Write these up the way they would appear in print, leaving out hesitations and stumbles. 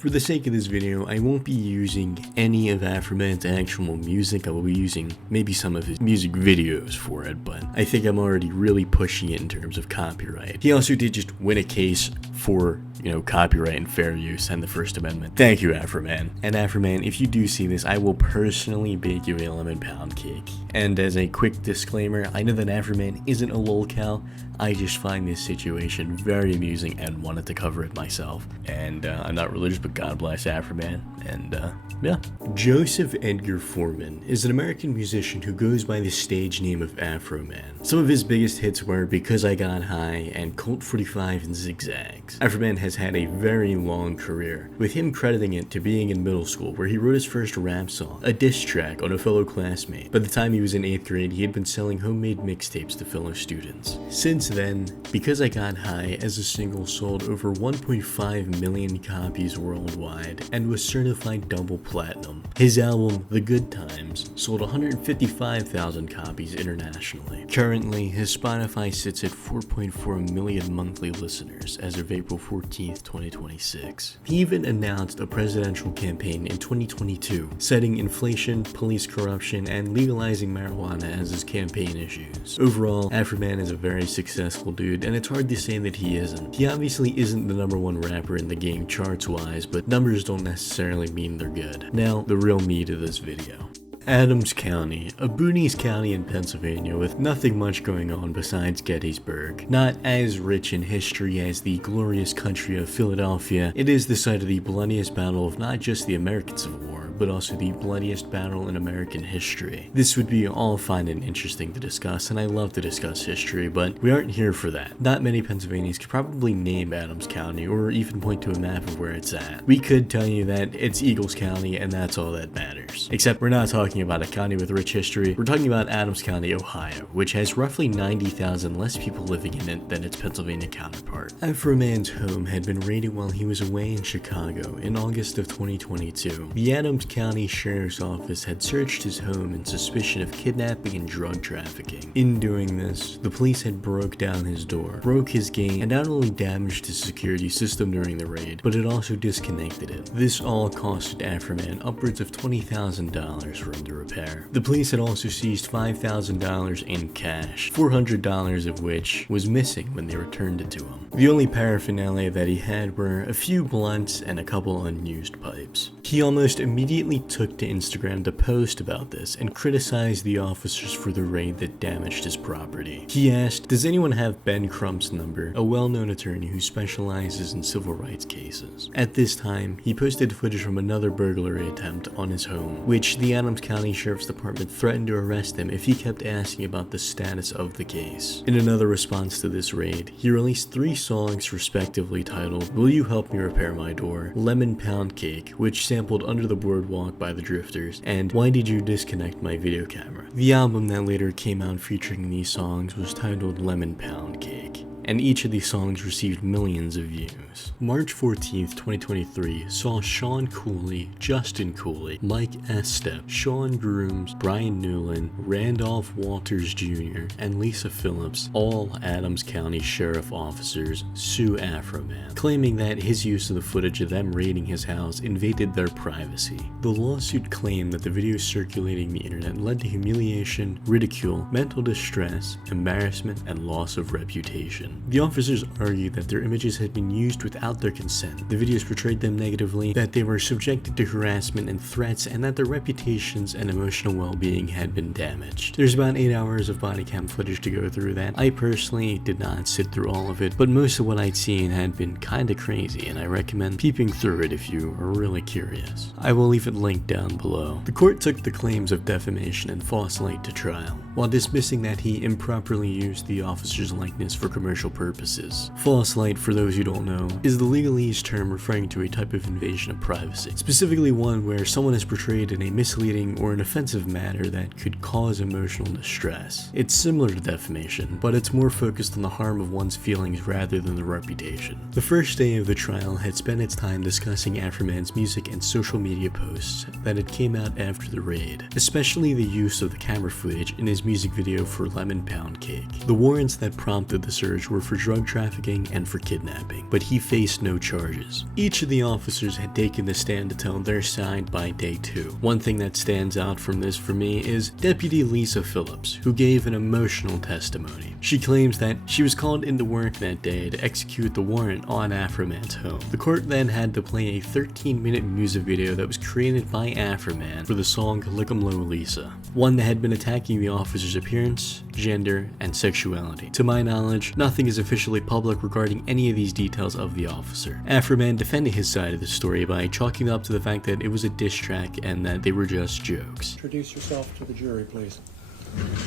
For the sake of this video, I won't be using any of Afroman's actual music. I will be using maybe some of his music videos for it, but I think I'm already really pushing it in terms of copyright. He also did just win a case for, copyright and fair use and the First Amendment. Thank you, Afroman. And Afroman, if you do see this, I will personally bake you a lemon pound cake. And as a quick disclaimer, I know that Afroman isn't a lolcow. I just find this situation very amusing and wanted to cover it myself. And I'm not religious, but God bless Afroman. And yeah. Joseph Edgar Foreman is an American musician who goes by the stage name of Afroman. Some of his biggest hits were Because I Got High and Colt 45 and Zigzags. Afroman has had a very long career, with him crediting it to being in middle school, where he wrote his first rap song, a diss track on a fellow classmate. By the time he was in 8th grade, he had been selling homemade mixtapes to fellow students. Since then, Because I Got High as a single sold over 1.5 million copies worldwide and was certified double platinum. His album, The Good Times, sold 155,000 copies internationally. Currently, his Spotify sits at 4.4 million monthly listeners as of April 14th, 2026. He even announced a presidential campaign in 2022, citing inflation, police corruption, and legalizing marijuana as his campaign issues. Overall, Afroman is a very successful dude, and it's hard to say that he isn't. He obviously isn't the #1 rapper in the game charts-wise, but numbers don't necessarily mean they're good. Now, the real meat of this video. Adams County, a boonies county in Pennsylvania with nothing much going on besides Gettysburg. Not as rich in history as the glorious country of Philadelphia, it is the site of the bloodiest battle of not just the American Civil War, but also the bloodiest battle in American history. This would be all fine and interesting to discuss, and I love to discuss history, but we aren't here for that. Not many Pennsylvanians could probably name Adams County, or even point to a map of where it's at. We could tell you that it's Eagles County, and that's all that matters. Except we're not talking about a county with rich history. We're talking about Adams County, Ohio, which has roughly 90,000 less people living in it than its Pennsylvania counterpart. Afroman's home had been raided while he was away in Chicago in August of 2022. The Adams County Sheriff's Office had searched his home in suspicion of kidnapping and drug trafficking. In doing this, the police had broke down his door, broke his gate, and not only damaged his security system during the raid, but it also disconnected it. This all costed Afroman upwards of $20,000 for him to repair. The police had also seized $5,000 in cash, $400 of which was missing when they returned it to him. The only paraphernalia that he had were a few blunts and a couple unused pipes. He almost immediately took to Instagram to post about this and criticized the officers for the raid that damaged his property. He asked, "Does anyone have Ben Crump's number?" a well-known attorney who specializes in civil rights cases. At this time, he posted footage from another burglary attempt on his home, which the Adams County Sheriff's Department threatened to arrest him if he kept asking about the status of the case. In another response to this raid, he released 3 songs respectively titled Will You Help Me Repair My Door, Lemon Pound Cake, which sampled Under the Boardwalk by the Drifters, and Why Did You Disconnect My Video Camera. The album that later came out featuring these songs was titled Lemon Pound Cake, and each of these songs received millions of views. March 14th, 2023 saw Sean Cooley, Justin Cooley, Mike Estep, Sean Grooms, Brian Newland, Randolph Walters Jr., and Lisa Phillips, all Adams County Sheriff officers, sue Afroman, claiming that his use of the footage of them raiding his house invaded their privacy. The lawsuit claimed that the videos circulating the internet led to humiliation, ridicule, mental distress, embarrassment, and loss of reputation. The officers argued that their images had been used without their consent. The videos portrayed them negatively, that they were subjected to harassment and threats, and that their reputations and emotional well-being had been damaged. There's about 8 hours of body cam footage to go through that. I personally did not sit through all of it, but most of what I'd seen had been kinda crazy, and I recommend peeping through it if you are really curious. I will leave it linked down below. The court took the claims of defamation and false light to trial, while dismissing that he improperly used the officer's likeness for commercial purposes. False light, for those who don't know, is the legalese term referring to a type of invasion of privacy, specifically one where someone is portrayed in a misleading or an offensive manner that could cause emotional distress. It's similar to defamation, but it's more focused on the harm of one's feelings rather than the reputation. The first day of the trial had spent its time discussing Afroman's music and social media posts that had came out after the raid, especially the use of the camera footage in his music video for Lemon Pound Cake. The warrants that prompted the search were for drug trafficking and for kidnapping, but he faced no charges. Each of the officers had taken the stand to tell their side by day 2. One thing that stands out from this for me is Deputy Lisa Phillips, who gave an emotional testimony. She claims that she was called into work that day to execute the warrant on Afroman's home. The court then had to play a 13-minute music video that was created by Afroman for the song Lick 'Em Low Lisa, one that had been attacking the officer's appearance, gender, and sexuality. To my knowledge, nothing is officially public regarding any of these details of the officer. Afroman defended his side of the story by chalking it up to the fact that it was a diss track and that they were just jokes. Introduce yourself to the jury, please.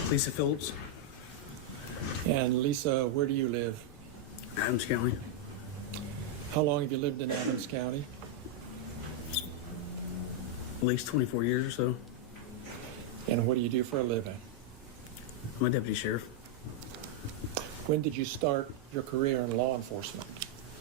Lisa Phillips, And Lisa, where do you live? Adams County. How long have you lived in Adams County? At least 24 years or so. And what do you do for a living? I'm a deputy sheriff. When did you start your career in law enforcement?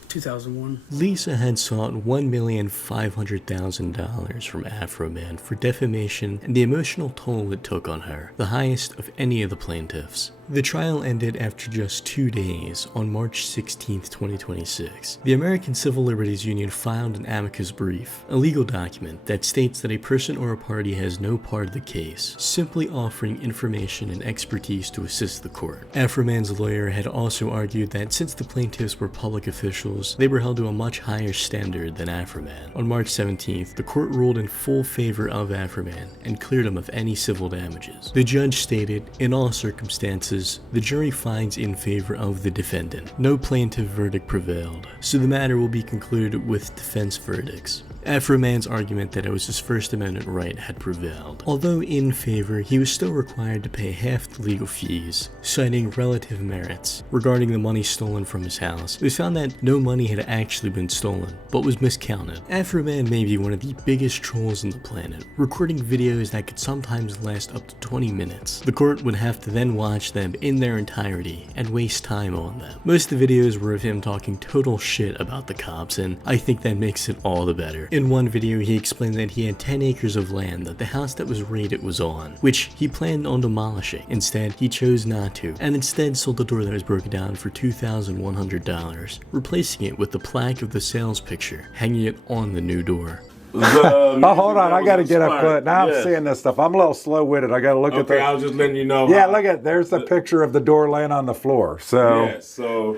2001. Lisa had sought $1,500,000 from Afroman for defamation and the emotional toll it took on her, the highest of any of the plaintiffs. The trial ended after just 2 days, on March 16, 2026. The American Civil Liberties Union filed an amicus brief, a legal document that states that a person or a party has no part of the case, simply offering information and expertise to assist the court. Afroman's lawyer had also argued that since the plaintiffs were public officials, they were held to a much higher standard than Afroman. On March 17th, the court ruled in full favor of Afroman and cleared him of any civil damages. The judge stated, in all circumstances, the jury finds in favor of the defendant. No plaintiff verdict prevailed, so the matter will be concluded with defense verdicts. Afroman's argument that it was his First Amendment right had prevailed. Although in favor, he was still required to pay half the legal fees, citing relative merits. Regarding the money stolen from his house, it was found that no money had actually been stolen, but was miscounted. Afroman may be one of the biggest trolls on the planet, recording videos that could sometimes last up to 20 minutes. The court would have to then watch them in their entirety and waste time on them. Most of the videos were of him talking total shit about the cops, and I think that makes it all the better. In one video, he explained that he had 10 acres of land that the house that was raided was on, which he planned on demolishing. Instead, he chose not to, and instead sold the door that was broken down for $2,100, replacing it with the plaque of the sales picture, hanging it on the new door. Oh, hold on. I got to get up close. Now I'm seeing this stuff. I'm a little slow-witted. I got to look at that. I was just letting you know. Yeah, look at, there's the picture of the door laying on the floor. So, yeah, so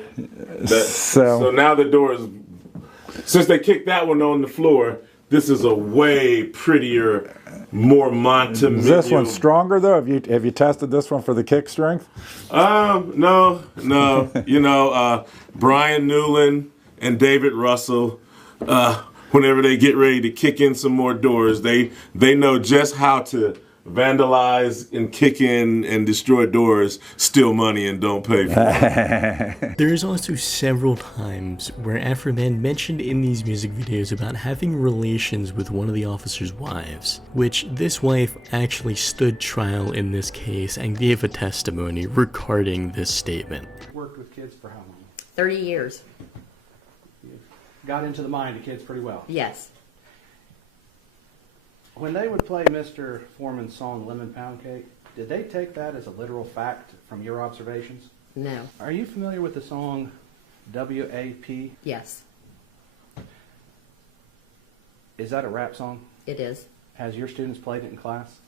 now the door is, since they kicked that one on the floor, this is a way prettier, more Montemedium. Is this one stronger though? Have you tested this one for the kick strength? No. You know, Brian Newland and David Russell, whenever they get ready to kick in some more doors, they know just how to vandalize and kick in and destroy doors, steal money, and don't pay for it. There is also several times where Afroman mentioned in these music videos about having relations with one of the officer's wives, which this wife actually stood trial in this case and gave a testimony regarding this statement. Worked with kids for how long? 30 years. Got into the mind of kids pretty well. Yes. When they would play Mr. Foreman's song Lemon Pound Cake, did they take that as a literal fact from your observations? No. Are you familiar with the song WAP? Yes, Is that a rap song? it is. Has your students played it in class?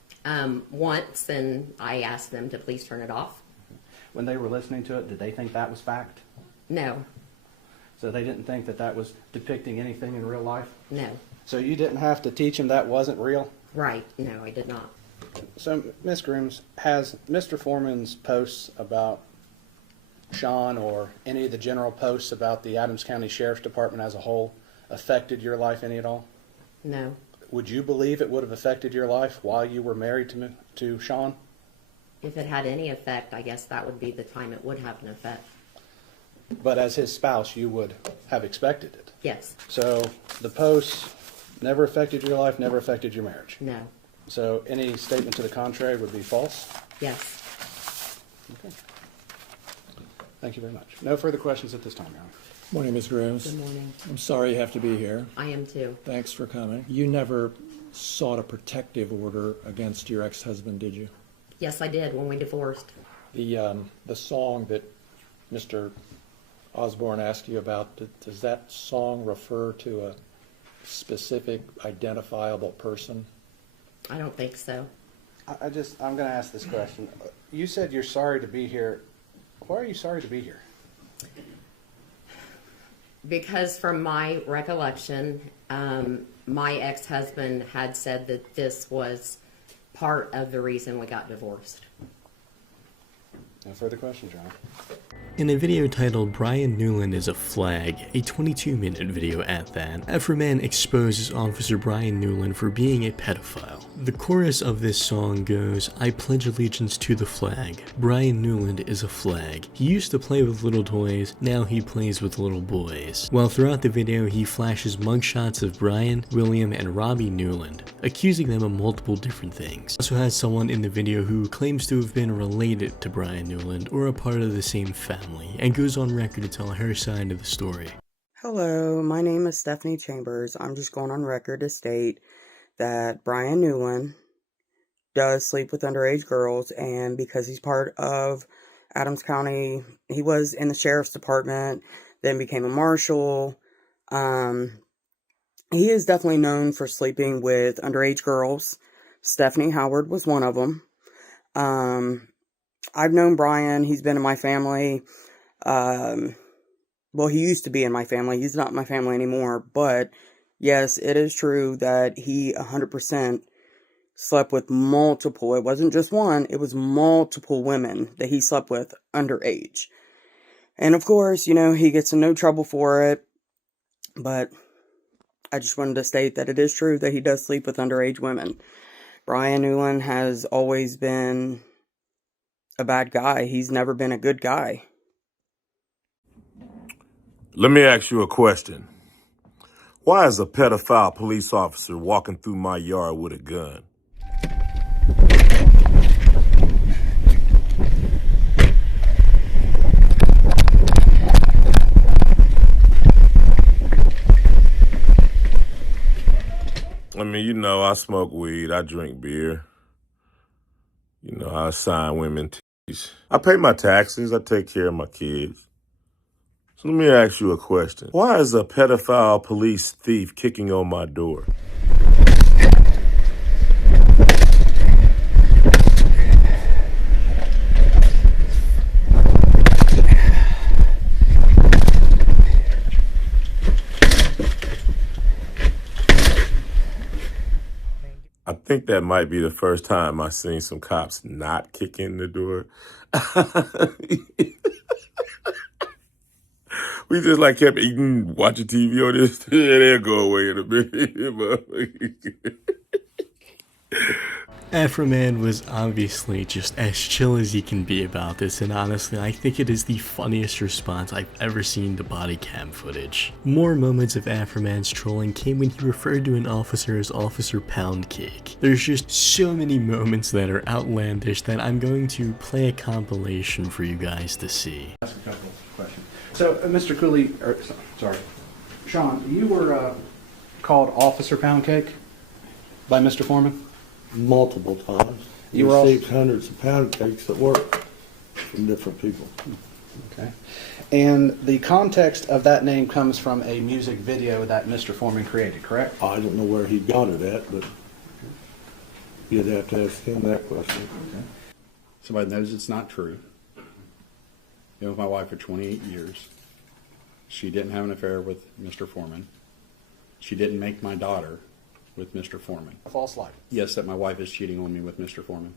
Once, and I asked them to please turn it off. When they were listening to it, did they think that was fact? No, So they didn't think that that was depicting anything in real life? no. So you didn't have to teach them that wasn't real? Right, no, I did not. So, Ms. Grooms, has Mr. Foreman's posts about Sean or any of the general posts about the Adams County Sheriff's Department as a whole affected your life any at all? No, Would you believe it would have affected your life while you were married to Sean? if it had any effect, I guess that would be the time it would have an effect. But as his spouse, you would have expected it. Yes, So the posts never affected your life, never affected your marriage. no, So any statement to the contrary would be false? yes. Okay. Thank you very much. No further questions at this time, Your Honor. Morning, Ms. Groves. Good morning. I'm sorry you have to be here. I am too. Thanks for coming. You never sought a protective order against your ex-husband, did you? Yes, I did when we divorced. The song that Mr. Osborne asked you about, does that song refer to a specific identifiable person? I don't think so. I'm going to ask this question. You said you're sorry to be here. Why are you sorry to be here? Because from my recollection, my ex-husband had said that this was part of the reason we got divorced. No further questions, John. In a video titled Brian Newland is a Flag, a 22-minute video at that, Afroman exposes Officer Brian Newland for being a pedophile. The chorus of this song goes, "I pledge allegiance to the flag. Brian Newland is a flag. He used to play with little toys, now he plays with little boys." While throughout the video he flashes mugshots of Brian, William, and Robbie Newland, accusing them of multiple different things. Also has someone in the video who claims to have been related to Brian Newland or a part of the same family, and goes on record to tell her side of the story. Hello, my name is Stephanie Chambers. I'm just going on record to state that Brian Newland does sleep with underage girls, and because he's part of Adams County, he was in the sheriff's department, then became a marshal. He is definitely known for sleeping with underage girls. Stephanie Howard was one of them. I've known Brian. He's been in my family. Well, he used to be in my family. He's not in my family anymore. But yes, it is true that he 100% slept with multiple. It wasn't just one. It was multiple women that he slept with underage. And of course, you know, he gets in no trouble for it. But I just wanted to state that it is true that he does sleep with underage women. Brian Newland has always been a bad guy. He's never been a good guy. Let me ask you a question. Why is a pedophile police officer walking through my yard with a gun? I mean, you know, I smoke weed, I drink beer. You know, I sign women titties. I pay my taxes, I take care of my kids. So let me ask you a question. Why is a pedophile police thief kicking on my door? I think that might be the first time I've seen some cops not kick in the door. We just like kept eating, watching TV on this. They'll go away in a minute. Afroman was obviously just as chill as he can be about this, and honestly, I think it is the funniest response I've ever seen to body cam footage. More moments of Afroman's trolling came when he referred to an officer as Officer Poundcake. There's just so many moments that are outlandish that I'm going to play a compilation for you guys to see. Ask a couple of questions. So, Mr. Cooley, sorry, Sean, you were called Officer Poundcake by Mr. Foreman? Multiple times. You You were received hundreds of pound cakes at work from different people. Okay. And the context of that name comes from a music video that Mr. Foreman created, correct? I don't know where he got it at, but you'd have to ask him that question. Okay. Somebody knows it's not true. Been with my wife for 28 years. She didn't have an affair with Mr. Foreman. She didn't make my daughter with Mr. Foreman. A false light. Yes, that my wife is cheating on me with Mr. Foreman.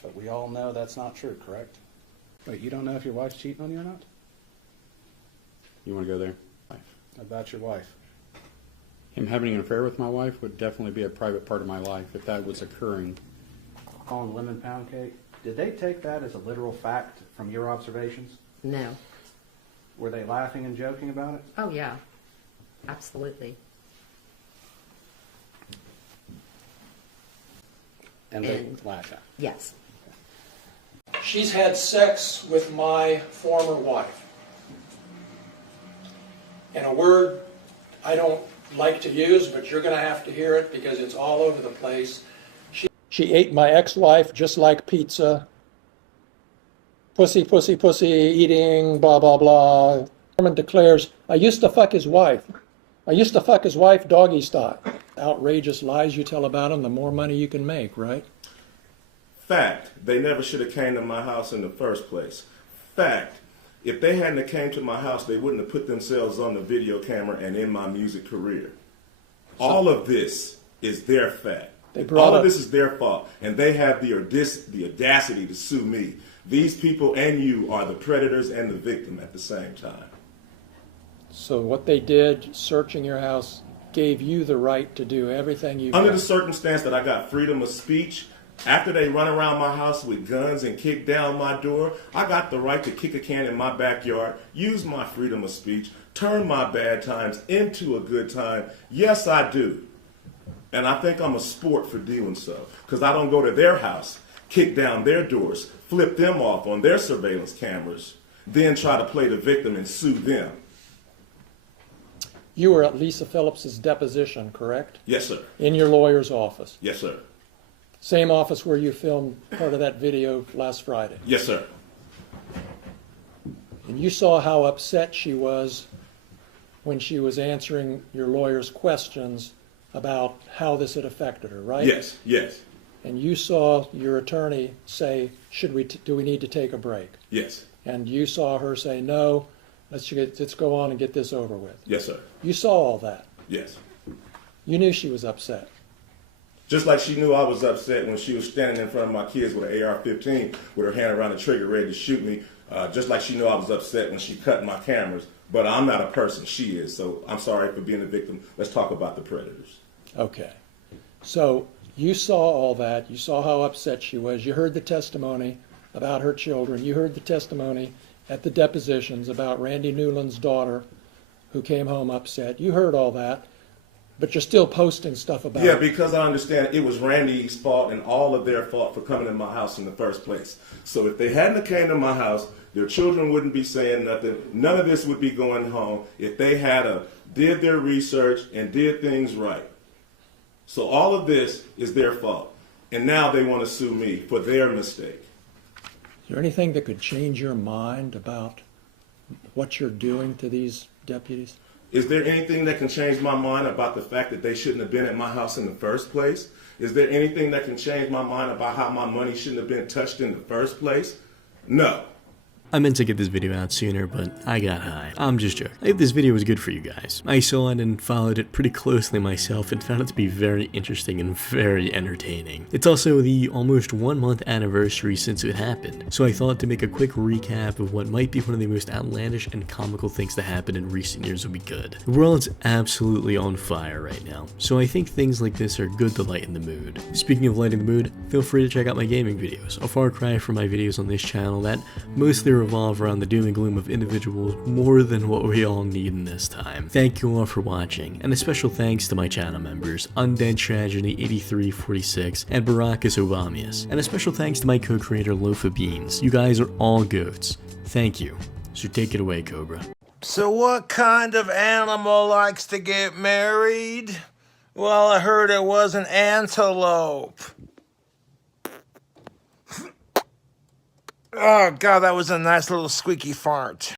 But we all know that's not true, correct? Wait, you don't know if your wife's cheating on you or not? You want to go there? About your wife. Him having an affair with my wife would definitely be a private part of my life if that was occurring. Calling lemon pound cake, did they take that as a literal fact from your observations? No. Were they laughing and joking about it? Oh, yeah. Absolutely. And they laughed at it? Yes. She's had sex with my former wife. And a word I don't like to use, but you're going to have to hear it because it's all over the place. She ate my ex-wife just like pizza. Pussy, pussy, pussy, eating, blah, blah, blah. Foreman declares, I used to fuck his wife. I used to fuck his wife doggy style. Outrageous lies you tell about him, the more money you can make, right? Fact, they never should have came to my house in the first place. Fact, if they hadn't have came to my house, they wouldn't have put themselves on the video camera and in my music career. All of this is their fact. All of this is their fault, and they have the audacity to sue me. These people and you are the predators and the victim at the same time. So what they did, searching your house, gave you the right to do everything you Under the circumstance that I got freedom of speech, after they run around my house with guns and kick down my door, I got the right to kick a can in my backyard, use my freedom of speech, turn my bad times into a good time. Yes, I do. And I think I'm a sport for doing so, because I don't go to their house, kick down their doors, flip them off on their surveillance cameras, then try to play the victim and sue them. You were at Lisa Phillips's deposition, correct? Yes, sir. In your lawyer's office? Yes, sir. Same office where you filmed part of that video last Friday? Yes, sir. And you saw how upset she was when she was answering your lawyer's questions about how this had affected her, right? Yes, yes. And you saw your attorney say, do we need to take a break? Yes. And you saw her say, no, let's go on and get this over with. Yes, sir. You saw all that. Yes. You knew she was upset. Just like she knew I was upset when she was standing in front of my kids with an AR-15 with her hand around the trigger ready to shoot me. Just like she knew I was upset when she cut my cameras. But I'm not a person, she is. So I'm sorry for being a victim. Let's talk about the predators. Okay. So you saw all that. You saw how upset she was. You heard the testimony about her children. You heard the testimony at the depositions about Randy Newland's daughter who came home upset. You heard all that. But you're still posting stuff about Yeah, it. because I understand it was Randy's fault and all of their fault for coming in my house in the first place. So if they hadn't came to my house, their children wouldn't be saying nothing. None of this would be going home if they had did their research and did things right. So all of this is their fault. And now they want to sue me for their mistake. Is there anything that could change your mind about what you're doing to these deputies? Is there anything that can change my mind about the fact that they shouldn't have been at my house in the first place? Is there anything that can change my mind about how my money shouldn't have been touched in the first place? No. I meant to get this video out sooner, but I got high. I'm just joking. I hope this video was good for you guys. I saw it and followed it pretty closely myself and found it to be very interesting and very entertaining. It's also the almost 1 month anniversary since it happened, so I thought to make a quick recap of what might be one of the most outlandish and comical things to happen in recent years would be good. The world's absolutely on fire right now, so I think things like this are good to lighten the mood. Speaking of lighting the mood, feel free to check out my gaming videos, a far cry from my videos on this channel that mostly revolve around the doom and gloom of individuals more than what we all need in this time. Thank you all for watching, and a special thanks to my channel members, Undead Tragedy 8346 and Baracus Obamius, and a special thanks to my co-creator Lofa Beans. You guys are all goats. Thank you. So take it away, Cobra. So what kind of animal likes to get married? Well, I heard it was an antelope. Oh, God, that was a nice little squeaky fart.